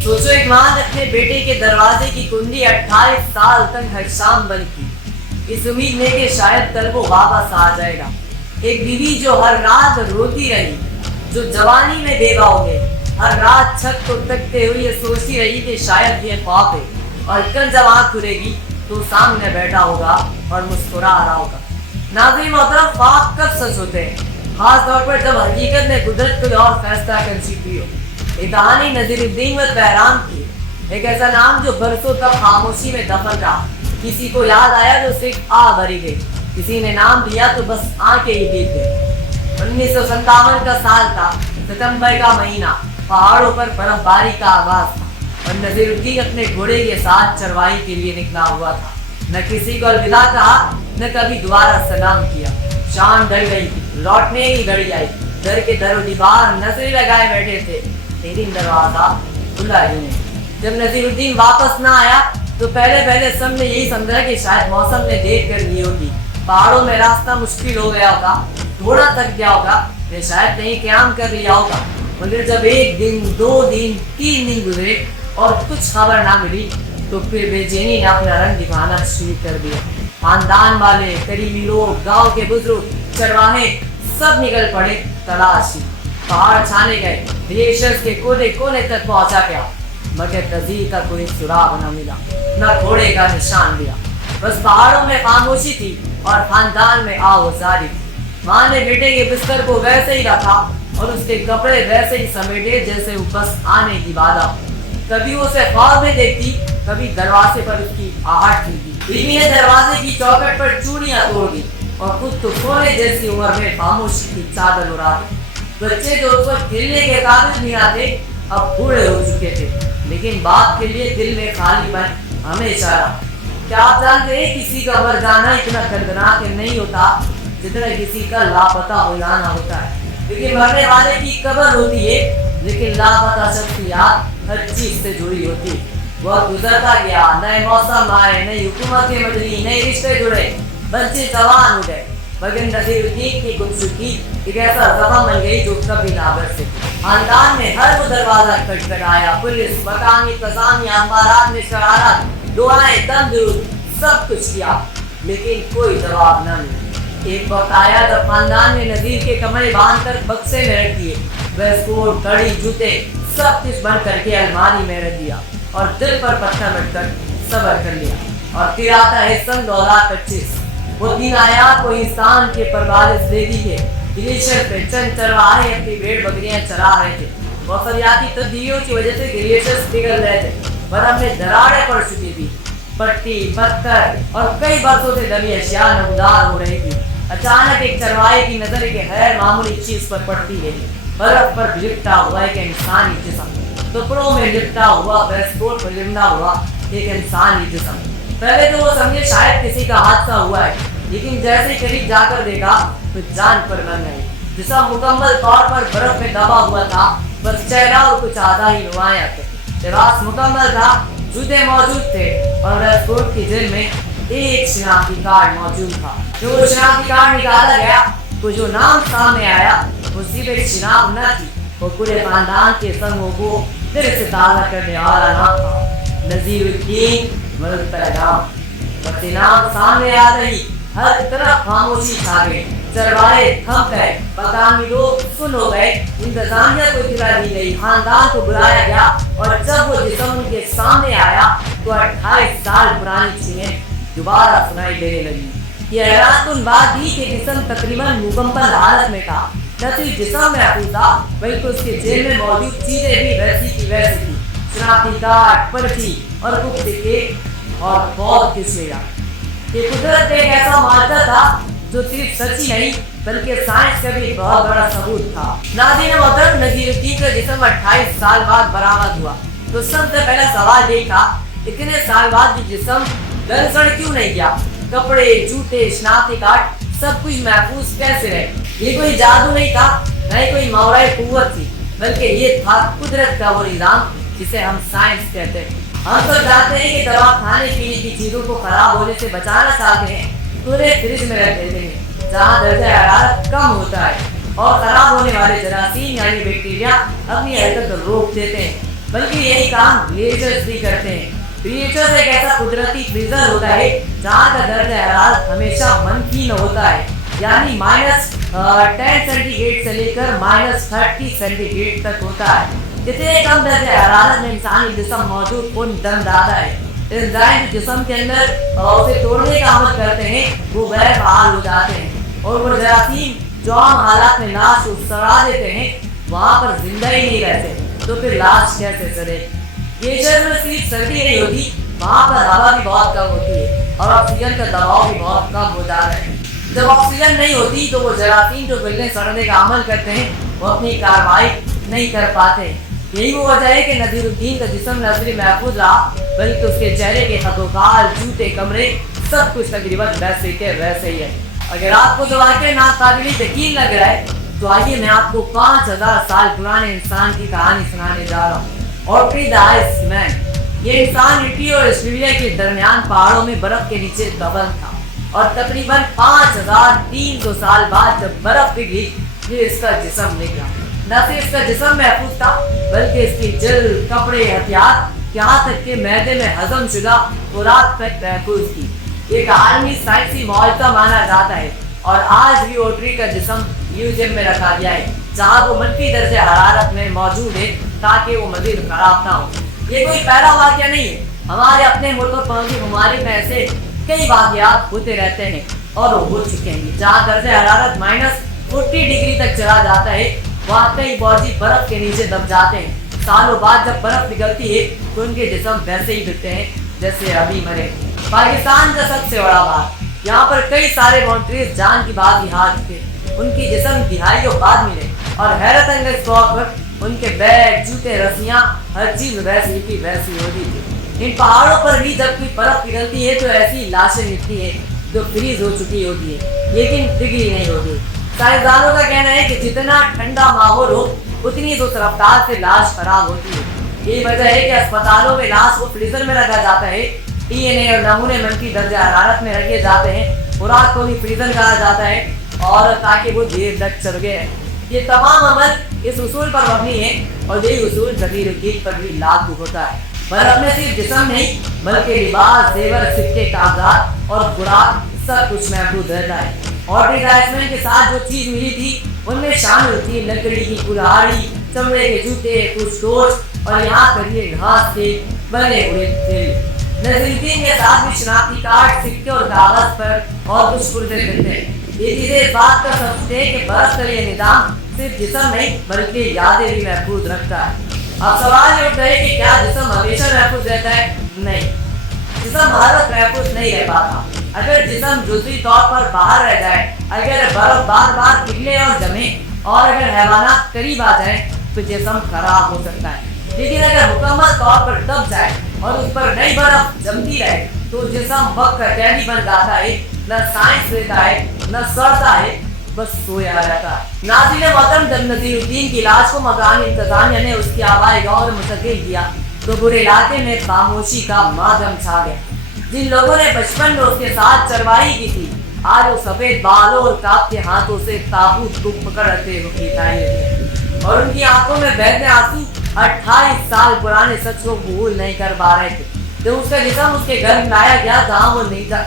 सोचो एक माँ ने अपने बेटे के दरवाजे की कुंडी 28 साल तक हर शाम बंद की, इस उम्मीद में कि शायद कल वो वापस आ जाएगा। एक बीवी जो हर रात रोती रही, जो जवानी में बेवा हो गई, हर रात छत को तकते हुए ये सोचती रही कि शायद ये ख्वाब है और कल जब आँख खुलेगी तो सामने बैठा होगा और मुस्कुरा रहा होगा। नाज़रीन मोहतरम, ख्वाब कब सच होते हैं? खास तौर पर जब हकीकत में कुदरत कोई और फैसला कर चुकी हो। एक कहानी नज़ीरुद्दीन व बहराम की, एक ऐसा नाम जो बरसों तक खामोशी में दफन रहा। किसी को याद आया तो सिर्फ आ भरी गई, किसी ने नाम दिया तो बस आंखें ही गिर गई। 1957 का साल था, सितंबर का महीना, पहाड़ों पर बर्फबारी का आगाज था और नज़ीरुद्दीन अपने घोड़े के साथ चरवाही के लिए निकला हुआ था। न किसी को अलविदा कहा, न कभी दोबारा सलाम किया। शाम ढल गई, लौटने की घड़ी आई। घर के दरो दीवार नजरें लगाए बैठे थे, लेकिन दरवाजा खुला ही नहीं। जब नज़ीरुद्दीन वापस ना आया तो पहले सबने यही समझा कि शायद मौसम ने देर कर ली होगी, पहाड़ों में रास्ता मुश्किल हो गया होगा, थोड़ा थक गया होगा, या शायद कहीं क्याम कर लिया होगा। मगर जब एक दिन, 2 दिन, 3 दिन गुजरे और कुछ खबर ना मिली तो फिर बेचैनी ने अपना रंग दिखाना शुरू कर दिया। खानदान वाले, करीबी लोग, गाँव के बुजुर्ग, चरवाहे सब निकल पड़े तलाशी। पहाड़ छाने गए, ग्लेशियर्स के कोने कोने तक पहुंचा गया, मगर तजीर का कोई सुराग न मिला, न घोड़े का निशान दिया। बस पहाड़ों में खामोशी थी और खानदान में आवाज़ारी थी। माँ ने बेटे के बिस्तर को वैसे ही रखा और उसके कपड़े वैसे ही समेटे जैसे वो बस आने की वादा। कभी वो उसे ख्वाब में देखती, कभी दरवाजे पर उसकी आहट सुनती। बीवी ने दरवाजे की चौखट पर चूड़ियां तोड़ दी और खुद तो सोने जैसी उम्र में खामोशी की चादर उड़ा दी। बच्चे जो उस वक्त खेलने के काबिल नहीं आते, अब बूढ़े हो चुके थे, लेकिन बाप के लिए दिल में खालीपन हमेशा रहा। क्या आप जानते हैं किसी का मर जाना इतना दर्दनाक नहीं होता जितना किसी का लापता हो जाना होता है। क्योंकि मरने वाले की कब्र होती है, लेकिन लापता शख्सियत हर चीज से जुड़ी होती है। वह गुजरता गया, नए मौसम आए, नई हुकूमतें बदली, नए रिश्ते जुड़े, बच्चे जवान हो गए, मगर नज़ीरुद्दीन की गुमशुदगी एक ऐसा ज़ख्म बन गई जो कभी ना भर सकी। खानदान में हर वो दरवाजा खटखटाया, पुलिस, मकामी इंतज़ामिया, अखबारात में शरारत, दुआएं, तंदुरुस्त, सब कुछ किया, लेकिन कोई जवाब न मिला। एक वक्त आया जब खानदान ने नज़ीर के कमरे बांध कर बक्से में रख दिए, वेस्टकोट, घड़ी, जूते सब कुछ बंद करके अलमारी में रख दिया और दिल पर पत्थर रखकर सब्र कर लिया। और फिर आता है सन 2025। वो दिन आया, कोई इंसान के परवारिश देवी थे, ग्लेशियर पे चंद चरवाहे अपनी भेड़ बकरियां चरा रहे थे। मौसमियाती तब्दीलियों की वजह से ग्लेशियर्स पिघल रहे थे, बर्फ में दरारें पड़ चुकी थी, पट्टी, पत्थर और कई बरसों से दबी अशिया नमदार हो रही थी। अचानक एक चरवाहे की नजर एक गैर मामूली चीज पर पड़ती है, बर्फ पर लिपटा हुआ एक इंसानी जिस्म, टुकड़ों में लिपटा हुआ, वेस्टकोट पर लिपटा हुआ एक इंसानी जिस्म। पहले तो वो समझे शायद किसी का हादसा हुआ है, लेकिन जैसे करीब जाकर देखा तो जान पर बन गई। जिसम मुकम्मल तौर पर बर्फ में दबा हुआ था, बस चेहरा और कुछ आधा ही नुमाया थे। लिबास मुकम्मल था, जूते मौजूद थे और वेस्टकोट की जेब में एक शनाख्ती कार्ड मौजूद था। जो वो शनाख्ती कार्ड निकाला गया तो जो नाम सामने आया वो सिर्फ एक शनाख्त न थी, वो पूरे खानदान के संगों को दिल से ताज़ा करने वाला नाम था, नज़ीरुद्दीन वल्द बहराम। नाम सामने आ रही, हर तरफ खामोशी छा गई, चरवाहे थम गए, मकामी लोग सुन हो गए, इंतजामिया को इत्तला दी गई, खानदान को बुलाया गया और जब वो जिस्म उनके सामने आया तो 28 साल पुरानी चीजें दोबारा सुनाई देने लगी। ये हैरानकुन बात थी कि जिस्म तकरीबन मुकम्मल हालत में था, न सिर्फ जिस्म महफूज था बल्कि उसके जेल में मौजूद चीजें भी वैसी की वैसी थी। शनाख्ती कार्ड, पर्ची और कुछ टिकट और बहुत कुछ मिला। ये कुदरत एक ऐसा माजरा था जो सिर्फ सच ही नहीं बल्कि साइंस का भी बहुत बड़ा सबूत था। नाज़रीन मोहतरम, नज़ीरुद्दीन का जिस्म 28 साल बाद बरामद हुआ तो सबसे पहला सवाल ये था, इतने साल बाद भी जिस्म दरअसल क्यों नहीं गया? कपड़े, जूते, शनाख्ती कार्ड सब कुछ महफूज कैसे रहे? ये कोई जादू नहीं था, न ही कोई मावराए कुव्वत थी, बल्कि ये था कुदरत का वो निज़ाम जिसे हम साइंस कहते हैं। हम तो जानते हैं कि दवा खाने पीने की चीजों को खराब होने से बचाना चाहते हैं, पूरे फ्रिज में रख देते हैं जहाँ दर्जा हरारत कम होता है और खराब होने वाले जरासीम यानी बैक्टीरिया अपनी हरकत रोक देते हैं। बल्कि यही काम ग्लेशियर्स भी करते हैं। ग्लेशियर्स एक ऐसा कुदरती फ्रीजर होता है जहाँ का दर्ज हरारत हमेशा मनफी में होता है, यानी -10 सेंटीग्रेड से लेकर -30 सेंटीग्रेड तक होता है। जितने कम दर्ज हरारत में इंसानी जिस्म मौजूद उन दम दादा है। एंजाइम जिस्म के अंदर उसे तोड़ने का अमल करते हैं, वो गैर फाल हो जाते हैं और वो जरासीम जो आम हालात में लाश को सड़ा देते हैं वहाँ पर जिंदा ही नहीं रहते, तो फिर लाश कैसे सड़े। ग्लेशियर में सिर्फ सर्दी नहीं होती, वहाँ पर हवा भी बहुत कम होती है और ऑक्सीजन का दबाव भी बहुत कम हो जाता है। जब ऑक्सीजन नहीं होती तो वो जरासीम जो गलने सड़ने का अमल करते हैं वो अपनी कार्रवाई नहीं कर पाते। यही वो वजह है कि नजीरुद्दीन का जिस्म न सिर्फ महफूज रहा बल्कि उसके चेहरे के खतोकाल, जूते, कमरे सब कुछ तकरीबन वैसे के वैसे ही है। अगर आपको जो वाकई नाकाबिल यकीन लग रहा है तो आइए मैं आपको 5000 साल पुराने इंसान की कहानी सुनाने जा रहा हूँ। Audrey the Iceman. ये इंसान इटली और ऑस्ट्रेलिया के दरमियान पहाड़ों में बर्फ के नीचे दबन था और तकरीबन 5300 साल बाद जब बर्फ पिघली ये इसका जिस्म निकला। न सिर्फ इसका जिस्म महफूज था बल्कि इसकी जल्द, कपड़े, हथियार, यहाँ तक के मैदे में हजम शुदा खुराक तक महफूज थी। एक आलमी साइंसी मुआवजा माना जाता है और आज भी ऑड्री का जिस्म म्यूजियम में रखा गया है जहाँ वो मनफी दर्जे हरारत में मौजूद है ताकि वो मजीद खराब ना हो। ये कोई पहला वाक़या नहीं है, हमारे अपने मुल्क और पड़ोसी ममालिक में ऐसे कई वाक़यात होते रहते हैं और हो चुके हैं जहाँ दर्जे हरारत -40 डिग्री तक चला जाता है। वहाँ कई फौजी बर्फ के नीचे दब जाते हैं। सालों बाद जब बर्फ पिघलती है तो उनके जिस्म वैसे ही दिखते हैं जैसे अभी मरे। पाकिस्तान का सबसे बड़ा बात, यहाँ पर कई सारे वॉलंटियर्स जान की बात ही हार चुके, उनकी जिस्म दिहाइयों बाद मिले और हैरत अंगेज तौर पर उनके बैग, जूते, रस्सियाँ हर चीज वैसी की वैसी होती थी। इन पहाड़ों पर भी जब कोई बर्फ पिघलती है तो ऐसी लाशें मिलती है जो फ्रीज हो चुकी होती है लेकिन पिघली नहीं होती। साइंसदानों का कहना है कि जितना ठंडा माहौल हो उतनी उस रफ्तार से लाश खराब होती है। यही वजह है कि अस्पतालों में लाश को फ्रीजर में रखा जाता है, DNA और नमूने मनफी दर्जे हरारत में रखे जाते हैं, खुराक को भी फ्रीजर कहा जाता है और ताकि वो देर तक चल गए। ये तमाम अमल इस उसूल पर मबनी है और यही उसूल नजीरुद्दीन पर भी लागू होता है। बर्फ में सिर्फ जिस्म नहीं बल्कि लिबास, जेवर, सिक्के, कागजात और खुराक सब कुछ महफूज रहता है। ऑड्री द आइसमैन के साथ जो चीज मिली थी उनमें शामिल थी लकड़ी की कुल्हाड़ी, चमड़े के जूते, कुछ टोर्च और यहाँ तक ये घास के बने हुए थे। नजीरुद्दीन के साथ भी शनाख्ती कार्ड, सिक्के और कागज पर और कुछ पुर्जे मिलते हैं। ये चीजें इस बात का सबूत है कि बर्फ का ये निजाम सिर्फ जिस्म नहीं बल्कि यादें भी महफूज रखता है। अब सवाल ये उठता है कि क्या जिस्म हमेशा महफूज रहता है? नहीं, जिस्म हर वक्त महफूज नहीं रह पाता। अगर जिस्म जुज़वी तौर पर बाहर रह जाए, अगर बर्फ बार बार पिघले और जमे और अगर हैवानात करीब आ जाए तो जिस्म खराब हो सकता है। लेकिन अगर मुकम्मल तौर पर दब जाए और उस पर नई बर्फ जमती रहे तो जिस्म वक्त का कैदी बन जाता है, न साइंस रहता है न सड़ता है, बस सोया रहता है। नाज़रीन मोहतरम, जब नजीरुद्दीन की लाश को मकानी इंतजामिया ने उसकी आबाई गाँव में मुंतकिल किया तो पूरे इलाके में खामोशी का मातम छा गया। जिन लोगों ने बचपन में उसके साथ चरवाही की थी आज वो सफेद बालों और कांपते हाथों से ताबूत को पकड़ते हुए दिखाई देते हैं और उनकी आंखों में बहते आंसू 28 साल पुराने सच को भूल नहीं कर पा रहे थे। जब उसका जिस्म उसके घर में लाया गया जहाँ वो नहीं था,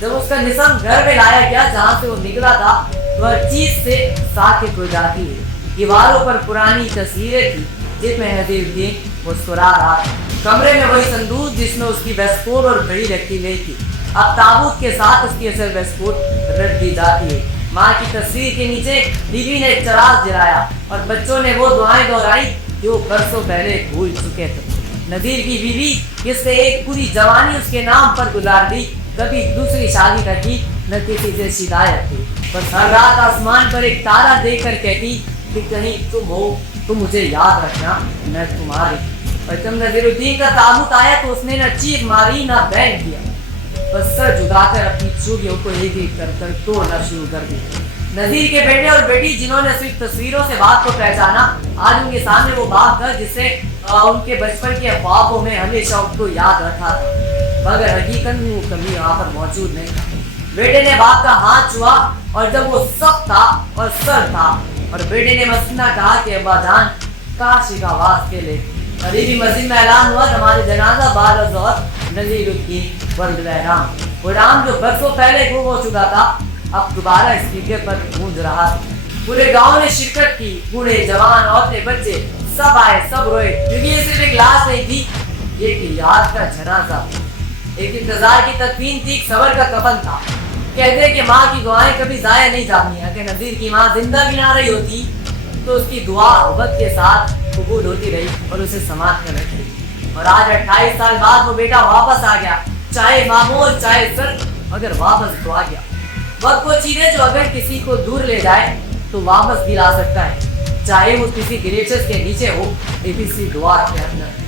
जब उसका जिस्म घर में लाया गया जहाँ से वो निकला था तो हर चीज से साकित हो जाती है। दीवारों पर पुरानी तस्वीरें थी जिसमें नजीरुद्दीन मुस्कुरा रहा था। कमरे में वही संदूक जिसमें उसकी वेस्टकोट और घड़ी रखी गई थी, अब ताबूत के साथ उसकी असल वेस्टकोट रख दी जाती है। माँ की तस्वीर के नीचे बीवी ने चिराग जलाया और बच्चों ने वो दुआएं दोहराई जो बरसों पहले भूल चुके थे। नजीर की बीवी जिसने एक पूरी जवानी उसके नाम पर गुजार दी, कभी दूसरी शादी का की न किसी से शिकायत थी, बस हर रात आसमान पर एक तारा देखकर कहती कि कहीं तुम हो तो मुझे याद रखना, मैं तुम्हारी। और जब नजीरुद्दीन का ताबूत आया तो उसने न चीख मारी न बैन किया, बस सर झुकाकर अपनी चूड़ियों को एक एक कर तोड़ना शुरू कर दिया। नजीर के बेटे और बेटी जिन्होंने सिर्फ तस्वीरों से बात को पहचाना, आज उनके सामने वो बात था जिससे उनके बचपन के ख्वाबों में हमेशा उनको याद रखा था, मगर हकीकत में वो कभी वहाँ पर मौजूद नहीं था। बेटे ने बाप का हाथ छुआ और जब वो सब था और सर था और बेटे ने मस्तना कहा कि अब्बा जान काश एक आवाज के ले अभी भी मस्जिद में ऐलान हुआ हमारे जनाजा बाद ज़ोहर नज़ीरुद्दीन वल्द राम। वो राम जो बरसों पहले गुम हो चुका था अब दोबारा स्पीकर पर गूंज रहा था। पूरे गांव ने शिरकत की, बूढ़े जवान औरतें बच्चे सब आए, सब रोए, क्योंकि ये सिर्फ एक लाश नहीं थी, ये एक याद का जनाजा। एक इंतजार की तदफीन थी, सबर का कफन था। कहते हैं कि माँ की दुआएं कभी जाया नहीं जाती। अगर नज़ीर की माँ जिंदा भी ना रही होती तो उसकी दुआ वक्त के साथ कबूल होती रही और उसे समाज में रख ली। और आज 28 साल बाद वो बेटा वापस आ गया, चाहे मामूल चाहे सर, मगर वापस तो आ गया। वक्त वो चीजें जो अगर किसी को दूर ले जाए तो वापस भी ला सकता है, चाहे वो किसी ग्लेशियर के नीचे हो, किसी दुआ के अंदर।